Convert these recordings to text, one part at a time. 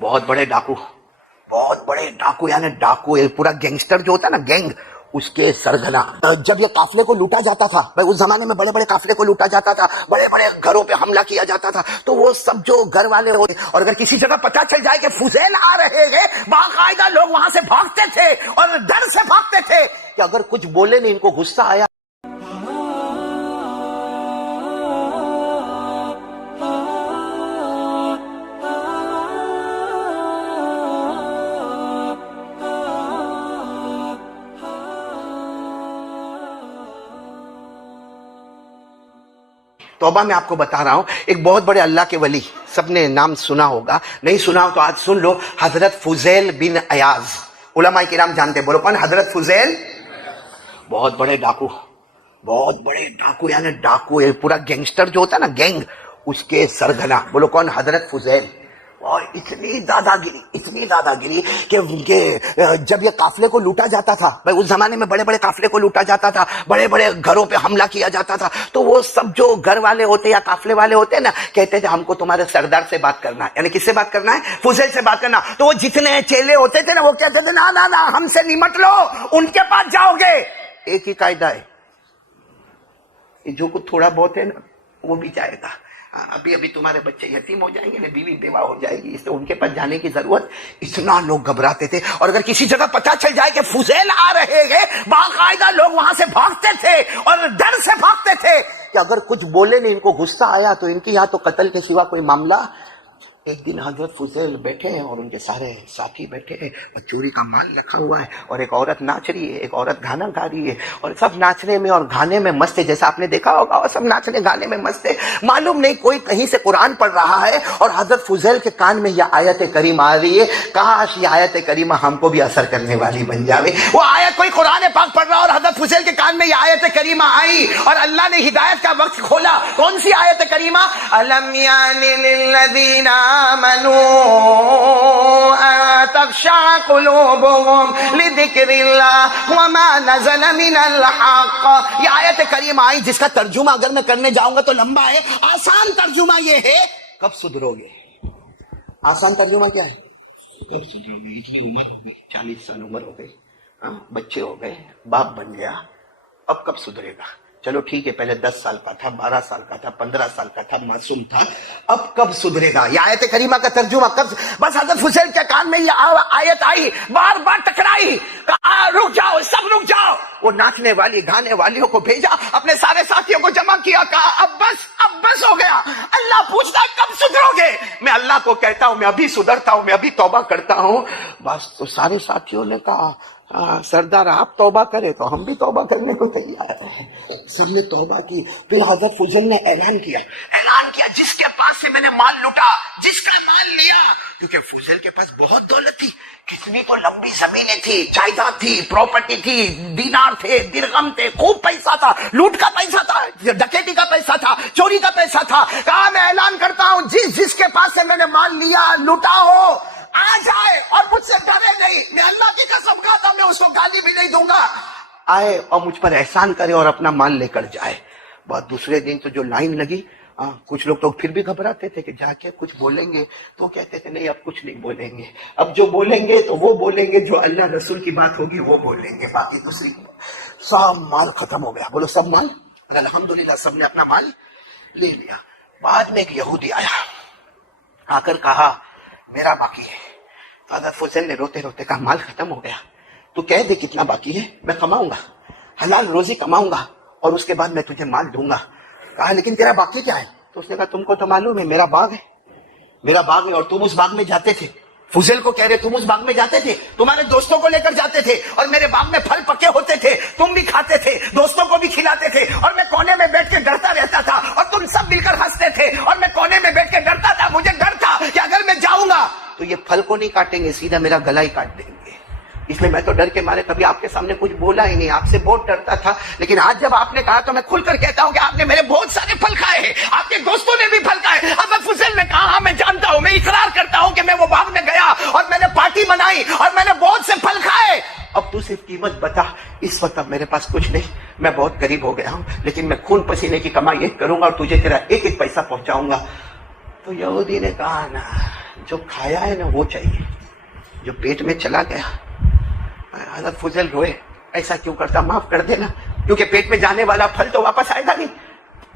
بہت بڑے ڈاکو یعنی ڈاکو پورا گینگسٹر جو ہوتا ہے نا گینگ اس کے سرگنا. جب یہ قافلے کو لوٹا جاتا تھا بھائی اس زمانے میں بڑے بڑے قافلے کو لوٹا جاتا تھا, بڑے بڑے گھروں پہ حملہ کیا جاتا تھا, تو وہ سب جو گھر والے ہوتے اور اگر کسی جگہ پتہ چل جائے کہ فضیل آ رہے ہیں باقاعدہ لوگ وہاں سے بھاگتے تھے اور ڈر سے بھاگتے تھے کہ اگر کچھ بولے نہیں ان کو غصہ آیا. توبہ میں آپ کو بتا رہا ہوں ایک بہت بڑے اللہ کے ولی, سب نے نام سنا ہوگا, نہیں سنا ہو تو آج سن لو, حضرت فضیل بن عیاض. علماء کرام جانتے ہیں, بولو کون؟ حضرت فضیل. بہت بڑے ڈاکو یعنی ڈاکو پورا گینگسٹر جو ہوتا ہے نا گینگ اس کے سرگنا. بولو کون؟ حضرت فضیل. اور اتنی دادا گیری کہ جب یہ قافلے کو لوٹا جاتا تھا بھائی اس زمانے میں بڑے بڑے قافلے کو لوٹا جاتا تھا, بڑے بڑے گھروں پہ حملہ کیا جاتا تھا, تو وہ سب جو گھر والے ہوتے یا قافلے والے ہوتے نا کہتے تھے ہم کو تمہارے سردار سے بات کرنا ہے. یعنی کس سے بات کرنا ہے؟ فضیل سے بات کرنا. تو وہ جتنے چیلے ہوتے تھے نا وہ کہتے تھے نا ہم سے نمٹ لو, ان کے پاس جاؤ گے. ایک ہی قاعدہ ہے, جو کچھ تھوڑا بہت ہے نا وہ بھی جائے گا. ابھی تمہارے بچے یتیم ہو جائیں گے, بیوی بیوہ ہو جائے گی, اس سے ان کے پاس جانے کی ضرورت. اتنا لوگ گھبراتے تھے, اور اگر کسی جگہ پتہ چل جائے کہ فضیل آ رہے ہیں باقاعدہ لوگ وہاں سے بھاگتے تھے اور ڈر سے بھاگتے تھے کہ اگر کچھ بولے نہیں ان کو غصہ آیا تو ان کی یہاں تو قتل کے سوا کوئی معاملہ. ایک دن حضرت فضیل بیٹھے ہیں اور ان کے سارے ساتھی بیٹھے ہیں اور چوری کا مال رکھا ہوا ہے, اور ایک عورت ناچ رہی ہے, ایک عورت گانا گا رہی ہے, اور سب ناچنے میں اور گانے میں مست ہے. جیسا آپ نے دیکھا ہوگا اور سب ناچنے گانے میں مست ہے. معلوم نہیں کوئی کہیں سے قرآن پڑھ رہا ہے اور حضرت فضیل کے کان میں یہ آیت کریمہ آ رہی ہے. کاش یہ آیت کریمہ ہم کو بھی اثر کرنے والی بن جاوے. وہ آیت کوئی قرآن پاک پڑھ رہا اور حضرت فضیل کے کان میں یہ آیت کریمہ آئی اور اللہ نے ہدایت کا وقت کھولا. کون سی آیت کریمہ؟ الم یانی للذین آمنوا تخشع قلوبهم لذکر اللہ وما نزل من الحق. یہ آیت کریمہ آئی جس کا ترجمہ اگر میں کرنے جاؤں گا تو لمبا ہے. آسان ترجمہ یہ ہے کب سدھرو گے. آسان ترجمہ کیا ہے؟ کب سدھرو گے. اتنی عمر ہو گئی, 40 سال عمر ہو گئی, بچے ہو گئے, باپ بن گیا, اب کب سدھرے گا؟ چلو ٹھیک ہے, پہلے 10 سال کا تھا, 12 سال کا تھا, 15 سال کا تھا, معصوم تھا, اب کب سدھرے گا؟ یہ آیت کریمہ کا ترجمہ کب. بس حضرت فضیل کے کان میں یہ آیت آئی, بار بار ٹکرائی, کہا رک جاؤ, سب رک جاؤ. وہ ناچنے والی گانے والیوں کو بھیجا, اپنے سارے ساتھیوں کو جمع کیا, کہا اب بس ہو گیا. اللہ پوچھتا ہے کب سدھرو گے؟ میں اللہ کو کہتا ہوں میں ابھی سدھرتا ہوں, میں ابھی توبہ کرتا ہوں. بس تو سارے ساتھیوں نے کہا سردار آپ توبہ کرے تو ہم بھی توبہ کرنے کو تیار ہیں. سب نے توبہ کی. پھر حضرت فضیل نے اعلان کیا جس کے پاس سے میں نے مال لوٹا, جس کا مال لیا, کیونکہ فضیل کے پاس بہت دولت تھی, کتنی تو لمبی زمینیں تھی, جائیداد تھی, پراپرٹی تھی, دینار تھے, درہم تھے, خوب پیسہ تھا, لوٹ کا پیسہ تھا, ڈکیتی کا پیسہ تھا, چوری کا پیسہ تھا. کہا میں اعلان کرتا ہوں جس کے پاس سے میں نے مال لیا لوٹا ہو آ جائے اور مجھ سے ڈرے نہیں. میں اللہ کی قسم کھاتا میں اس کو گالی بھی نہیں دوں گا. آئے اور مجھ پر احسان کرے اور اپنا مال لے کر جائے. بہت دوسرے دن تو جو لائن لگی, کچھ لوگ تو پھر بھی گھبراتے تھے کہ جا کے کچھ بولیں گے, تو کہتے تھے نہیں اب کچھ نہیں بولیں گے, اب جو بولیں گے تو وہ بولیں گے جو اللہ رسول کی بات ہوگی وہ بولیں گے, باقی دوسری. سب مال ختم ہو گیا. بولو سب مال. الحمدللہ سب نے اپنا مال لے لیا. بعد میں ایک یہودی آیا, آ کر کہا میرا باقی ہے. حضرت فضیل نے روتے روتے کہا مال ختم ہو گیا, تو کہہ دے کتنا باقی ہے, میں کماؤں گا, حلال روزی کماؤں گا اور اس کے بعد میں تجھے مال دوں گا. کہا لیکن تیرا باقی کیا ہے؟ تو اس نے کہا تم کو تو معلوم ہے میرا باغ ہے اور تم اس باغ میں جاتے تھے. فضیل کو کہہ رہے تم اس باغ میں جاتے تھے, تمہارے دوستوں کو لے کر جاتے تھے, اور میرے باغ میں پھل پکے ہوتے تھے, تم بھی کھاتے تھے, دوستوں کو بھی کھلاتے تھے, اور میں کونے میں بیٹھ کے ڈرتا رہتا تھا اور تم سب مل کر ہنستے تھے, اور میں کونے میں بیٹھ کے ڈرتا تھا. مجھے ڈر تھا کہ اگر میں جاؤں گا تو یہ پھل کو نہیں کاٹیں گے, سیدھا میرا گلا ہی کاٹ دیں گے. اس لیے میں تو ڈر کے مارے کبھی آپ کے سامنے کچھ بولا ہی نہیں, آپ سے بہت ڈرتا تھا. لیکن آج جب آپ نے کہا تو میں کھل کر کہتا ہوں کہ آپ نے میرے بہت سارے پھل کھائے ہیں, آپ کے دوستوں نے بھی پھل کھائے. حضرت فضیل نے کہا ہاں میں جانتا ہوں, میں اقرار کرتا ہوں کہ میں وہ باغ میں گیا اور میں نے پارٹی منائی اور میں نے بہت سے پھل کھائے. اب تو صرف قیمت بتا. اس وقت اب میرے پاس کچھ نہیں, میں بہت غریب ہو گیا ہوں, لیکن میں خون پسینے کی کمائی ایک کروں گا اور تجھے تیرا ایک ایک پیسہ پہنچاؤں گا. تو یہودی نے کہا نا جو کھایا ہے نا وہ چاہیے، جو پیٹ میں چلا گیا۔ حضرت فضیل روئے، ایسا کیوں کرتا، معاف کر دینا، کیونکہ پیٹ میں جانے والا پھل تو واپس آئے گا نہیں،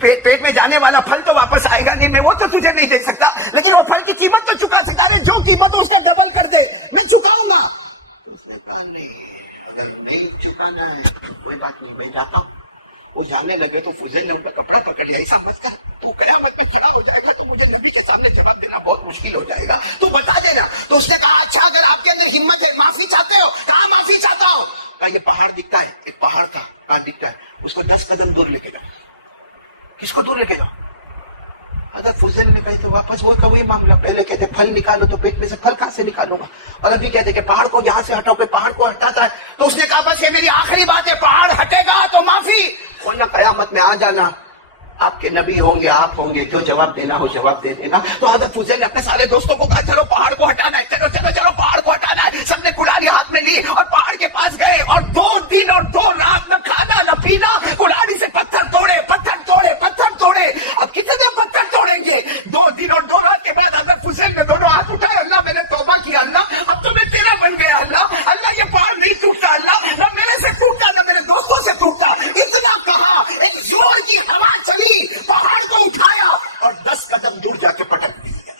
پیٹ میں جانے والا پھل تو واپس آئے گا نہیں، میں وہ تو تجھے نہیں دے سکتا، لیکن وہ پھل کی قیمت تو چکا سکتا ہے، جو قیمت ہو اس کا ڈبل کر دے، میں چکاؤں گا۔ اس نے کہا نہیں، اگر نہیں چکانا ہے کوئی بات نہیں، میں جاتا ہوں۔ وہ جانے لگے تو فضیل نے ان کا کپڑا پکڑ لیا، ایسا مت کر، تو قیامت میں کھڑا ہو جائے گا تو مجھے نبی کے سامنے جواب دینا بہت مشکل ہو جائے گا، تو بتا دینا۔ تو اس نے کہا اچھا اگر آپ کے اندر ہمت ہے، معافی چاہتے ہو؟ کہاں معافی چاہتا ہو؟ کہا یہ پہاڑ دکھتا ہے، ایک پہاڑ تھا، کہاں دکھتا ہے، اس کو 10 قدم دور لے کے جاؤ۔ کس کو دور لے کے جاؤ؟ حضرت فضیل نے کہا تو واپس وہی معاملہ، پہلے کہتے پھل نکالو تو پیٹ میں سے پھل کہاں سے نکالوں گا، اور ابھی کہتے کہ پہاڑ کو یہاں سے ہٹاؤ، کہ پہاڑ کو ہٹاتا ہے۔ تو اس نے کہا بس یہ میری آخری بات ہے، پہاڑ ہٹے گا تو معافی، ورنہ قیامت میں آ جانا، آپ کے نبی ہوں گے، آپ ہوں گے، جو جواب دینا ہو جواب دے دینا۔ تو حضرت فضیل نے اپنے سارے دوستوں کو کہا چلو پہاڑ کو ہٹانا ہے، چلو چلو چلو پہاڑ کو ہٹانا ہے۔ سب نے کلاڑی ہاتھ میں لی اور پہاڑ کے پاس گئے، اور 2 دن اور 2 رات نہ کھانا نہ پینا، کلاڑی سے پتھر توڑے پتھر توڑے پتھر توڑے۔ اب کتنے دن پتھر توڑیں گے؟ 2 دن اور 2 رات کے بعد حضرت فضیل نے دونوں ہاتھ اٹھائے، اللہ میں نے توبہ کیا، اللہ اب تو میں تیرا بن گیا، اللہ یہ پہاڑ نہیں ٹوٹتا، اللہ نہ میرے سے ٹوٹتا نہ میرے دوستوں سے ٹوٹتا۔ اتنا کہا، ایک زور کی ہوا چلی، پہاڑ کو اٹھایا اور 10 قدم دور جا کے پٹک دیا۔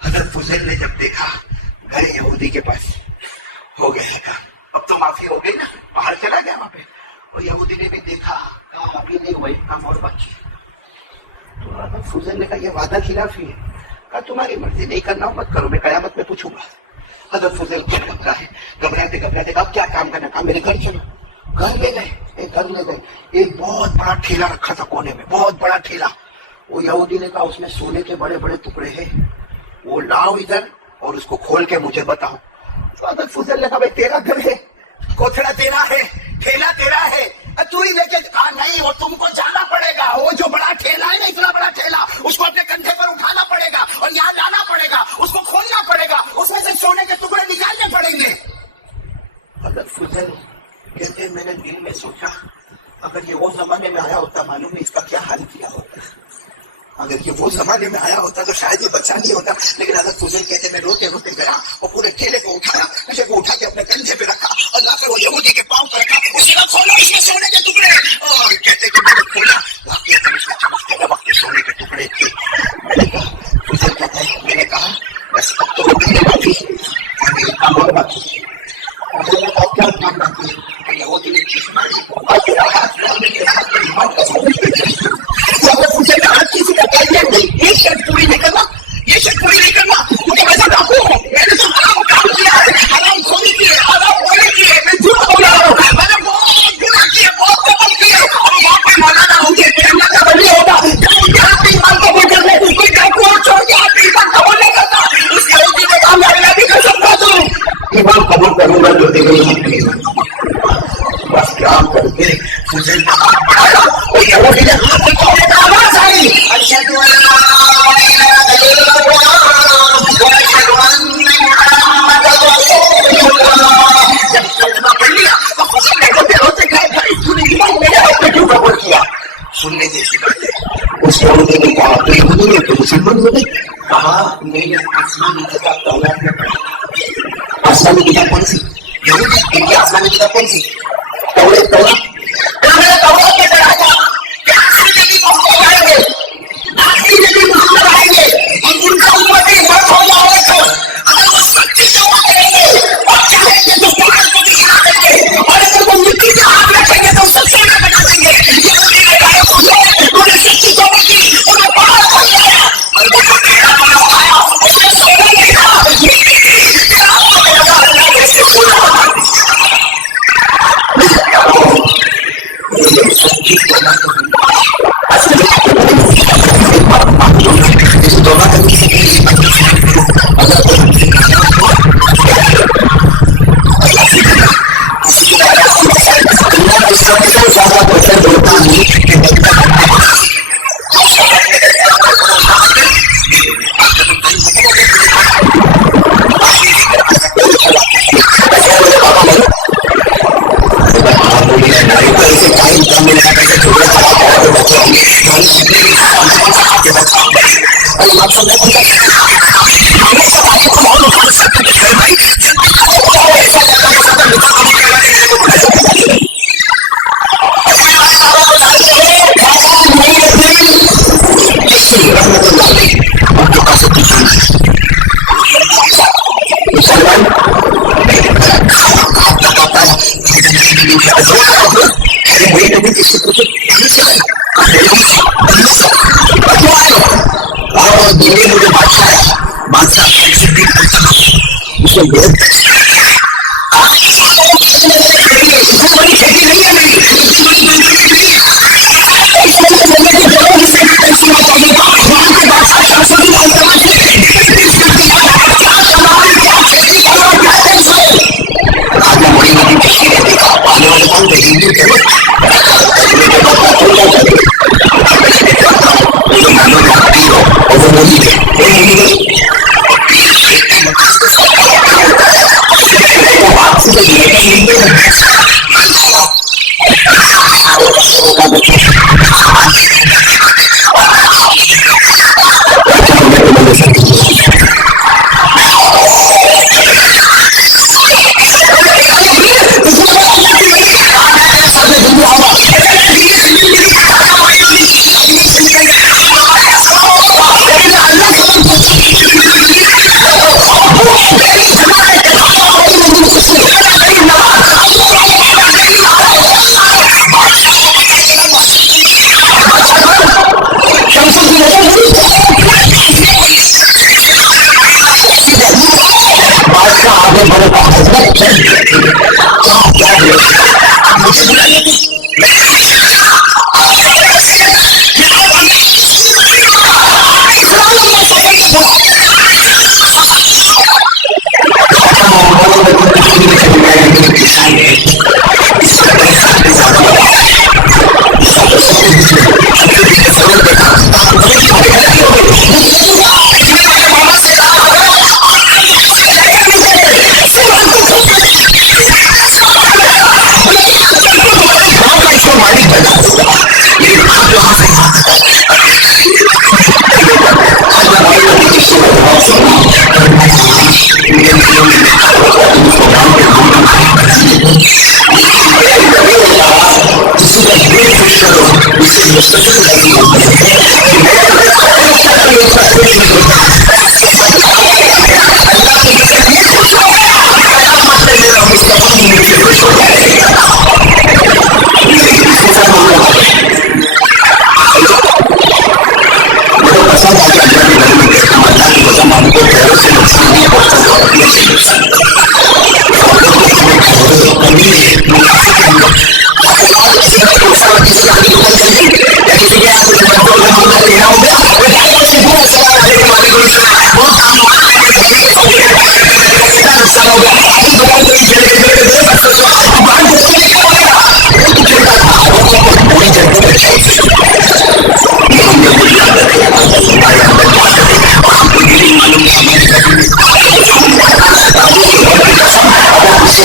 حضرت فضیل نے جب دیکھا، گئے یہودی کے پاس، ہو گیا کام، اب تو معافی ہو گئی نا، پہاڑ چلا گیا وہاں پہ۔ اور یہودی نے بھی دیکھا، کہا ابھی نہیں ہوئی، کام اور باقی۔ تو حضرت فضیل نے کہا یہ وعدہ خلافی ہے، کہا تمہاری مرضی، نہیں کرنا ہو مت کرو، میں قیامت میں پوچھوں گا۔ حضرت فضیل گھبراتے اب کیا کام کرنا، کہا میرے گھر چلو۔ گھر لے گئے، ایک بہت بڑا ٹھیلا رکھا تھا کونے میں، بہت بڑا ٹھیلا۔ وہ یہودی نے کہا اس میں سونے کے بڑے بڑے ٹکڑے ہیں، وہ لاؤ ادھر اور اس کو کھول کے مجھے بتاؤ۔ تو حضرت فضیل نے کہا بھائی تیرا گھر ہے، کوتھڑا تیرا ہے، ٹھیلا تیرا ہے، تو ہی لے کے۔ کہا نہیں، وہ تم کو جانا پڑے گا، وہ جو بڑا ٹھیلا ہے نا، اتنا بڑا ٹھیلا، اس کو اپنے کندھے پر اٹھانا پڑے گا اور یہاں لانا پڑے گا، اس کو کھولنا پڑے گا، اس میں سے سونے کے ٹکڑے نکالنے پڑیں گے۔ حضرت فضیل کہتے ہیں میں نے دل میں سوچا اگر یہ وہ زمانے میں آیا ہوتا معلوم نہیں اس کا کیا حال کیا ہوتا، اگر یہ وہ زمانے میں آیا ہوتا تو شاید یہ بچا نہیں ہوتا۔ لیکن حضرت فضیل کہتے میں روتے روتے گیا اور پورے ٹھیلے کو اٹھایا، مجھے کو اٹھا کے اپنے کندھے پہ رکھا اور لا کر وہ یہودی کے پاؤں پر رکھا، اس نے کھولا، اس میں سونے کے ٹکڑے، اور کہتے کہ میں نے کھولا، واقعی اس میں چمکتے ہوئے وقت سونے کے ٹکڑے تھے۔ میں نے کہا فضیل کہتا ہے میں نے کہا بس اب تو میرے باقی میرے کام اور باقی ہے۔ مجھے نے کہا کیا کام باقی ہے؟ کہ یہودی نے چیز ماری اور تیرا ہاتھ لانے کے ساتھ میری بات کا سمجھ پہ چلی۔ حضرت فضیل کا ہاتھ کسی کا کہہ نہیں، یہ شرط پوری نہیں کرنا، یہ شرط پوری نہیں کرنا، مجھے ویسا ڈاکو ہوں، میں نے تو حرام کام کیا ہے، حرام کھولی کی ہے، حرام بولے کی ہے، میں جھوٹ بول رہا ہوں، میں نے بہت گناہ کیے، بہت قتل کیے، اور یہاں پہ مولانا ہوں گے، پھر اللہ کا ولی ہوگا، جب یہاں پہ ایمان قبول کر لے، کوئی ڈاکو اور چھوڑ کے آپ ایمان قبول نہیں کرتا۔ اس یہودی نے کہا میں اللہ کی قسم کھا دوں ایمان قبول کروں گا جو تیرے یہاں پہ بس کیا کرتے۔ فضیل نے ہاتھ بڑھایا اور یہودی نے ہاتھ اٹھانے کا آواز آئی، اشہد ان لا الہ الا اللہ واشہد ان محمد رسول اللہ۔ جب کلمہ پڑھ لیا تو فضیل نے روتے روتے کہا بھائی تو نے ایمان میرے ہاتھ پہ کیوں قبول کیا؟ سننے جیسی بات ہے۔ اس یہودی نے کہا تو یہودی نے تو مسلمان ہو گئے؟ کہا میں نے آسمانی کتاب تورات میں پڑھا۔ آسمانی کتاب کون سی؟ یہودی کی آسمانی کتاب کون سی؟ تورات۔ میں نے تورات میں پڑھا تھا کہ آخری نبی محمد آئیں گے، آخری نبی محمد آئیں گے اور ان کا امتی بس ہو جائے گا، اگر وہ سچی توبہ کریں گے اور چاہیں گے تو پہاڑ کو بھی ہلا دیں گے، اور اگر وہ مٹی پہ ہاتھ رکھیں گے تو سب سونا بنا دیں گے۔ یہودی نے کہا انہوں نے سچی توبہ کی، انہیں پہاڑ کو ہلایا اور وہ جو میرا بنا آیا اس نے سونا نہیں تھا، مٹی تھی، میرا اللہ لگا اللہ نے اسے سونا بنا دیا۔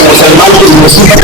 مسلمان کی مصیبت